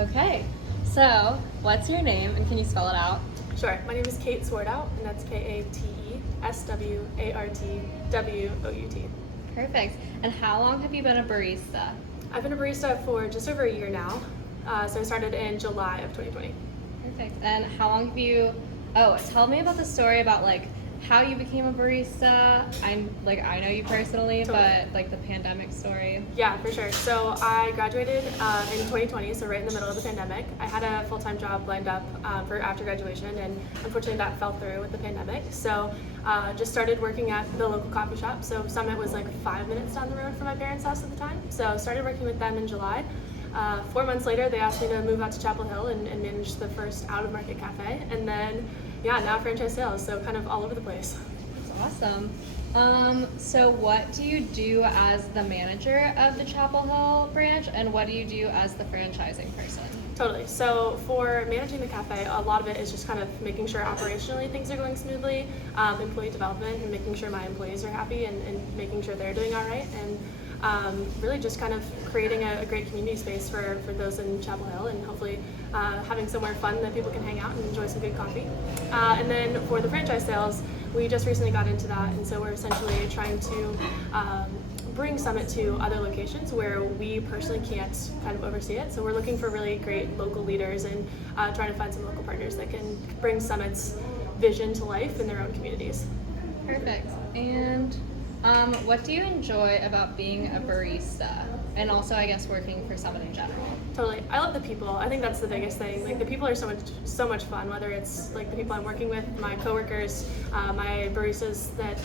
Okay, so what's your name and can you spell it out? Sure. My name is Kate Swartout, and that's KatesWardout. Perfect. And how long have you been a barista? I've been a barista for just over a year now. So I started in July of 2020. Perfect. And how long have you? Oh, tell me about the story about how you became a barista. I know you personally, Totally. but the pandemic story. Yeah, for sure. So I graduated in 2020, so right in the middle of the pandemic. I had a full-time job lined up for after graduation, and unfortunately that fell through with the pandemic. So just started working at the local coffee shop. So Summit was 5 minutes down the road from my parents' house at the time. So started working with them in July. 4 months later, they asked me to move out to Chapel Hill and manage the first out-of-market cafe. And then, now franchise sales, so kind of all over the place. That's awesome. So what do you do as the manager of the Chapel Hill branch, and what do you do as the franchising person? Totally. So for managing the cafe, a lot of it is just kind of making sure operationally things are going smoothly, employee development, and making sure my employees are happy and making sure they're doing all right, and really just kind of creating a great community space for those in Chapel Hill, and hopefully having somewhere fun that people can hang out and enjoy some good coffee. And then for the franchise sales, we just recently got into that, and so we're essentially trying to bring Summit to other locations where we personally can't kind of oversee it. So we're looking for really great local leaders and trying to find some local partners that can bring Summit's vision to life in their own communities. Perfect. And what do you enjoy about being a barista? And also, I guess, working for Summit in general. Totally. I love the people. I think that's the biggest thing. The people are so much fun, whether it's the people I'm working with, my coworkers, my baristas that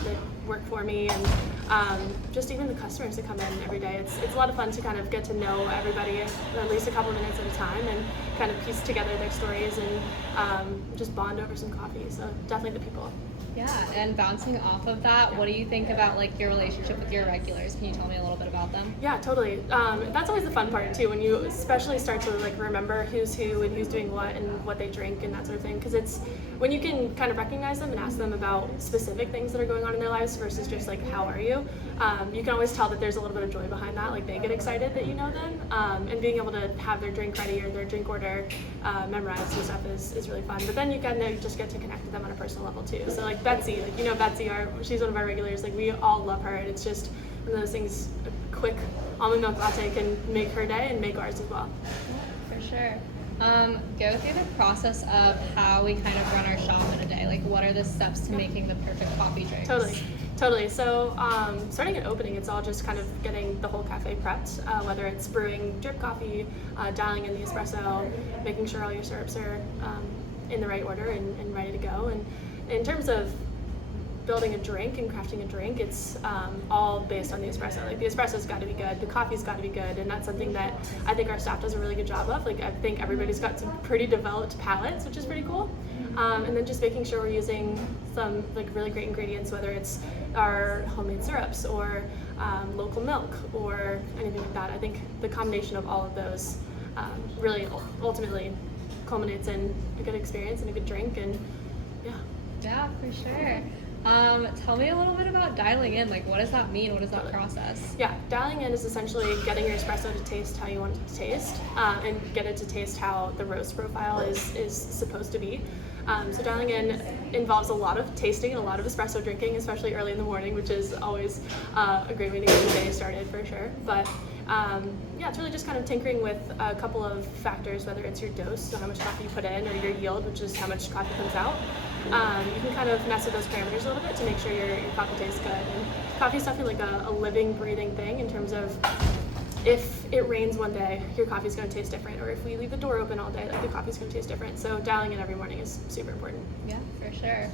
work for me, and just even the customers that come in every day. It's a lot of fun to kind of get to know everybody at least a couple of minutes at a time and kind of piece together their stories and just bond over some coffee. So definitely the people. Yeah, and bouncing off of that, what do you think about your relationship with your regulars? Can you tell me a little bit about them? Yeah, totally. That's always the fun part too, when you especially start to remember who's who and who's doing what and what they drink and that sort of thing. Because it's when you can kind of recognize them and ask them about specific things that are going on in their lives versus just how are you. You can always tell that there's a little bit of joy behind that. They get excited that you know them, and being able to have their drink ready or their drink order memorized and stuff is really fun. But then you kind of just get to connect with them on a personal level too. So Betsy, Betsy, she's one of our regulars. We all love her, and it's just one of those things. A quick almond milk latte can make her day and make ours as well. For sure. Go through the process of how we kind of run our shop in a day. What are the steps to making the perfect coffee drinks? Totally. So starting at opening, it's all just kind of getting the whole cafe prepped, whether it's brewing drip coffee, dialing in the espresso, making sure all your syrups are in the right order and ready to go. And in terms of building a drink and crafting a drink, it's all based on the espresso. The espresso's got to be good, the coffee's got to be good, and that's something that I think our staff does a really good job of. I think everybody's got some pretty developed palates, which is pretty cool. And then just making sure we're using some really great ingredients, whether it's our homemade syrups or local milk or anything like that. I think the combination of all of those really ultimately culminates in a good experience and a good drink, and Yeah, for sure. Tell me a little bit about dialing in. What does that mean? What is that process? Yeah, dialing in is essentially getting your espresso to taste how you want it to taste, and get it to taste how the roast profile is supposed to be. So dialing in involves a lot of tasting and a lot of espresso drinking, especially early in the morning, which is always a great way to get the day started for sure. But it's really just kind of tinkering with a couple of factors, whether it's your dose, so how much coffee you put in, or your yield, which is how much coffee comes out. You can kind of mess with those parameters a little bit to make sure your coffee tastes good. And coffee is definitely a living, breathing thing in terms of if it rains one day, your coffee's going to taste different, or if we leave the door open all day, the coffee's going to taste different. So dialing in every morning is super important. Yeah, for sure.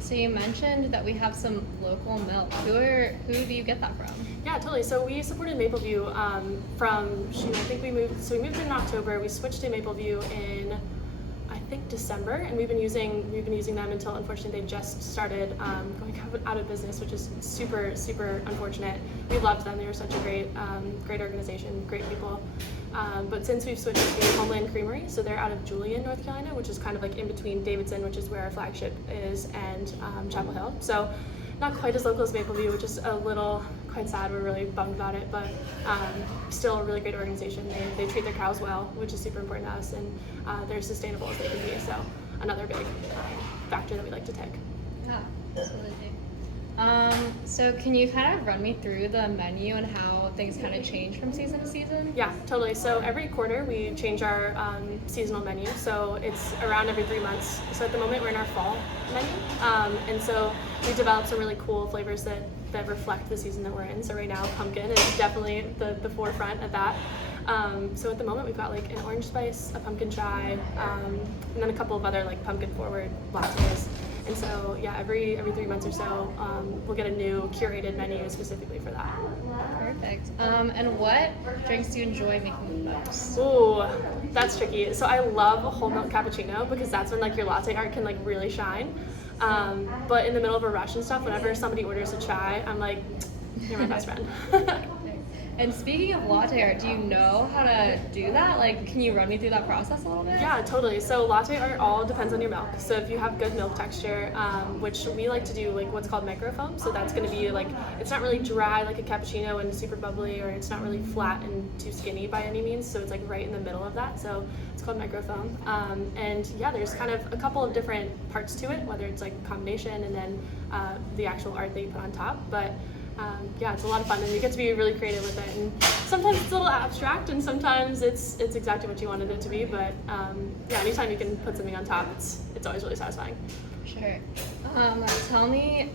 So you mentioned that we have some local milk. Who do you get that from? Yeah, totally. So we supported Mapleview from I think we moved in October. We switched to Mapleview in December, and we've been using them until unfortunately they just started going out of business, which is super unfortunate. We loved them; they were such a great organization, great people. But since we've switched to Homeland Creamery, so they're out of Julian, North Carolina, which is kind of in between Davidson, which is where our flagship is, and Chapel Hill. So not quite as local as Mapleview, which is a little quite sad. We're really bummed about it, but still a really great organization. They treat their cows well, which is super important to us, and they're as sustainable as they can be. So another big factor that we like to take. Yeah, absolutely. So can you kind of run me through the menu and how things kind of change from season to season? Yeah, totally. So every quarter we change our seasonal menu. So it's around every 3 months. So at the moment we're in our fall menu. And so we developed some really cool flavors that reflect the season that we're in. So right now pumpkin is definitely the forefront of that. So at the moment we've got like an orange spice, a pumpkin chai, and then a couple of other like pumpkin forward lattes. And so yeah, every 3 months or so, we'll get a new curated menu specifically for that. Perfect. And what drinks do you enjoy making the most? Ooh, that's tricky. So I love a whole milk cappuccino because that's when like your latte art can like really shine. But in the middle of a rush and stuff, whenever somebody orders a chai, I'm like, you're my best friend. And speaking of latte art, do you know how to do that? Like, can you run me through that process a little bit? Yeah, totally. So latte art all depends on your milk. So if you have good milk texture, which we like to do like what's called microfoam. So that's going to be like, it's not really dry like a cappuccino and super bubbly, or it's not really flat and too skinny by any means. So it's like right in the middle of that. So it's called microfoam. And yeah, there's kind of a couple of different parts to it, whether it's like a combination and then the actual art that you put on top. But yeah, it's a lot of fun, and you get to be really creative with it. And sometimes it's a little abstract, and sometimes it's exactly what you wanted it to be. But yeah, anytime you can put something on top, it's always really satisfying. Sure. Tell me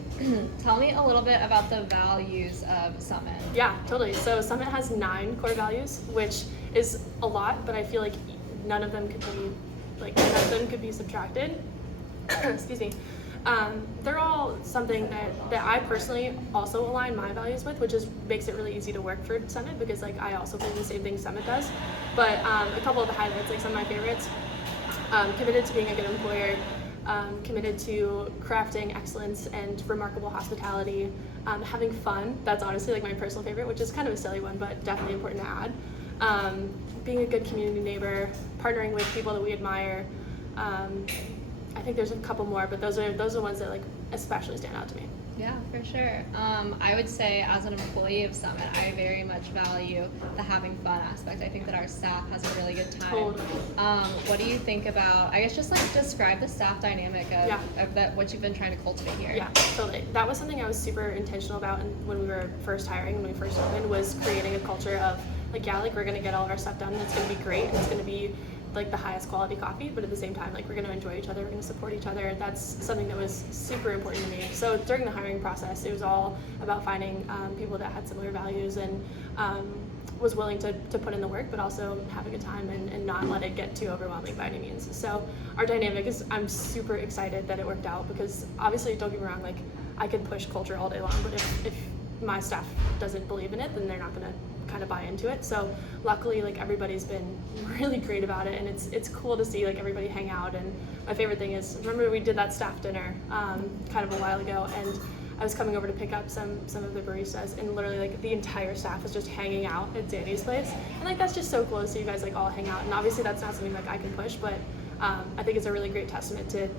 a little bit about the values of Summit. Yeah, totally. So Summit has 9 core values, which is a lot, but I feel like none of them could be subtracted. Excuse me. They're all something that I personally also align my values with, which makes it really easy to work for Summit because like I also believe the same thing Summit does. But a couple of the highlights, like some of my favorites, committed to being a good employer, committed to crafting excellence and remarkable hospitality, having fun. That's honestly like my personal favorite, which is kind of a silly one, but definitely important to add. Being a good community neighbor, partnering with people that we admire. I think there's a couple more, but those are ones that like especially stand out to me. Yeah, for sure. I would say as an employee of Summit, I very much value the having fun aspect. I think that our staff has a really good time. Totally. What do you think about, I guess just like describe the staff dynamic of that, what you've been trying to cultivate here? Yeah, totally. That was something I was super intentional about when we were first hiring, when we first opened, was creating a culture of like, yeah, like we're gonna get all of our stuff done and it's gonna be great and it's gonna be like the highest quality coffee, but at the same time, like we're going to enjoy each other, we're going to support each other. That's something that was super important to me. So during the hiring process, it was all about finding people that had similar values and was willing to put in the work, but also have a good time and not let it get too overwhelming by any means. So our dynamic is, I'm super excited that it worked out because obviously, don't get me wrong, like I could push culture all day long, but if my staff doesn't believe in it, then they're not going to kind of buy into it. So luckily, like everybody's been really great about it, and it's cool to see like everybody hang out. And my favorite thing is, remember we did that staff dinner kind of a while ago, and I was coming over to pick up some of the baristas, and literally like the entire staff was just hanging out at Danny's place, and like that's just so cool to see you guys like all hang out. And obviously that's not something like I can push, but I think it's a really great testament to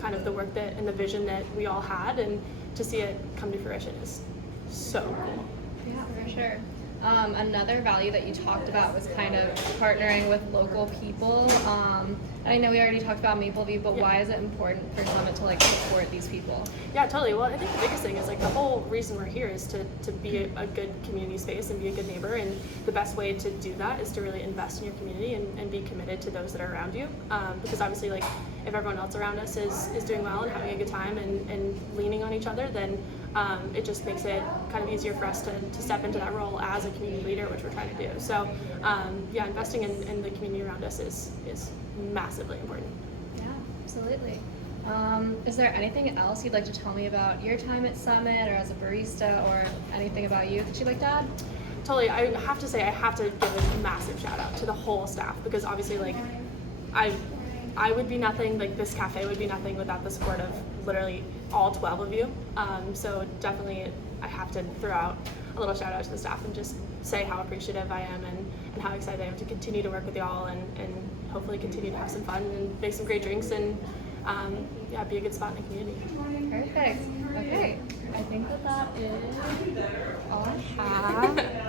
kind of the work that and the vision that we all had, and to see it come to fruition is so cool. Yeah, for sure. Another value that you talked about was kind of partnering with local people. And I know we already talked about Mapleview, but why is it important for Summit to like support these people? Yeah, totally. Well, I think the biggest thing is like the whole reason we're here is to be a good community space and be a good neighbor. And the best way to do that is to really invest in your community and be committed to those that are around you. Because obviously, like if everyone else around us is doing well and having a good time and leaning on each other, then it just makes it kind of easier for us to step into that role as a community leader, which we're trying to do. So yeah, investing in the community around us is massively important. Yeah, absolutely. Is there anything else you'd like to tell me about your time at Summit or as a barista or anything about you that you'd like to add? Totally. I have to say I have to give a massive shout out to the whole staff, because obviously like I would be nothing, like this cafe would be nothing without the support of literally all 12 of you. So definitely I have to throw out a little shout out to the staff and just say how appreciative I am and how excited I am to continue to work with y'all and hopefully continue to have some fun and make some great drinks and yeah, be a good spot in the community. Perfect. Okay. I think that is all I have.